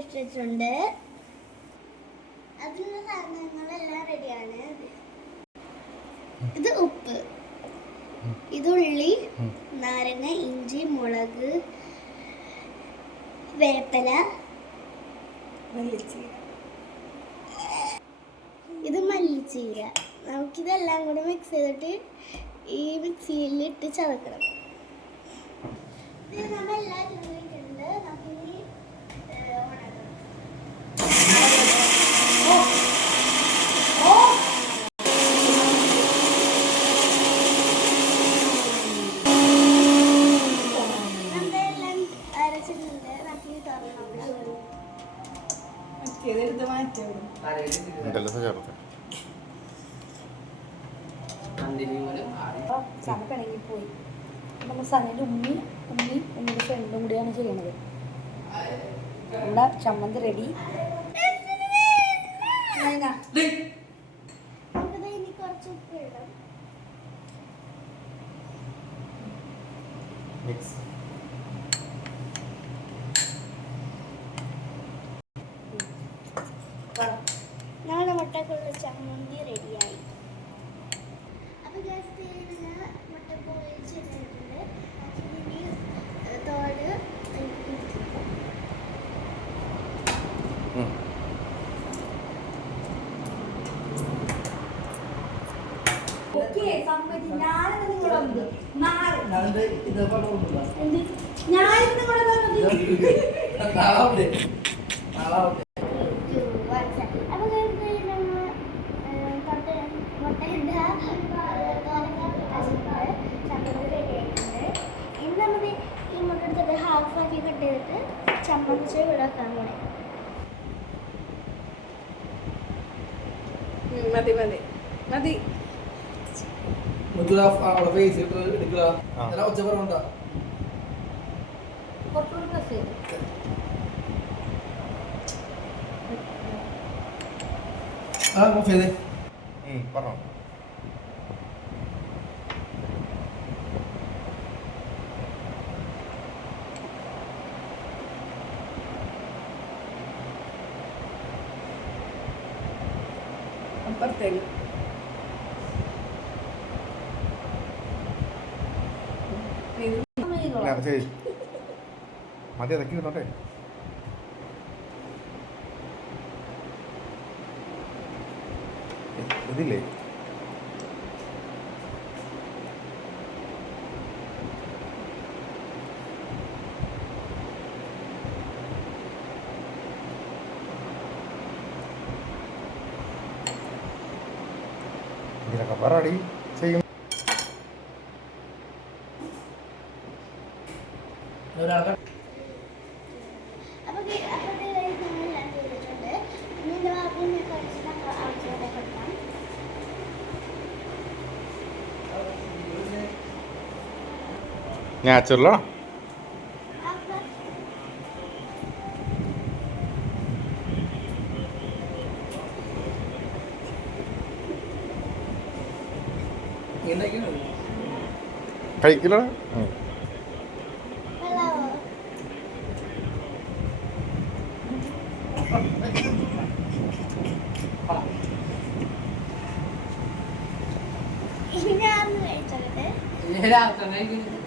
Paste വെച്ചിട്ടുണ്ട്. അതിനുള്ള സാധനങ്ങളെല്ലാം റെഡിയാണ്. ഇത് ഉപ്പ്, ഇത് ഉള്ളി, നാരങ്ങ, ഇഞ്ചി, മുളക്, വേപ്പില, ഇത് മല്ലിച്ചീര. നമുക്കിതെല്ലാം കൂടെ മിക്സ് ചെയ്തിട്ട് ഈ മിക്സിയിൽ ഇട്ട് ചതക്കണം. ഇത് നമ്മളെല്ലാം ചതച്ചിട്ടുണ്ട്. നമുക്കിനി പിണങ്ങിപ്പോയി. നമ്മൾ സനയുടെ ഉമ്മിയുടെ ഫ്രണ്ടും കൂടിയാണ് ചെയ്യണത്. നമ്മുടെ ചമ്മന്തി റെഡി. നമ്മുടെ മുട്ടക്കുള്ള ചമ്മന്തി റെഡിയായി. അപ്പോൾ മുട്ട ബോയിൽ ചെയ്തിട്ടുണ്ട്. തോട് ഹാഫാക്കി കട്ട് ചെയ്തിട്ട് ചമ്മന്തി വിടാക്കാൻ പോണേ. മതി മതി മതി. പറഞ്ഞോ. അപ്പുറത്തേക്ക് ശരി മതി. അതൊക്കെ ഇരുന്നോട്ടെ. ഇതില്ലേ ഇതിനൊക്കെ പറടി ചെയ്യും. നാച്ചുറലാണോ? കഴിക്കില്ല. ഞാൻ കഴിച്ചോട്ടെ.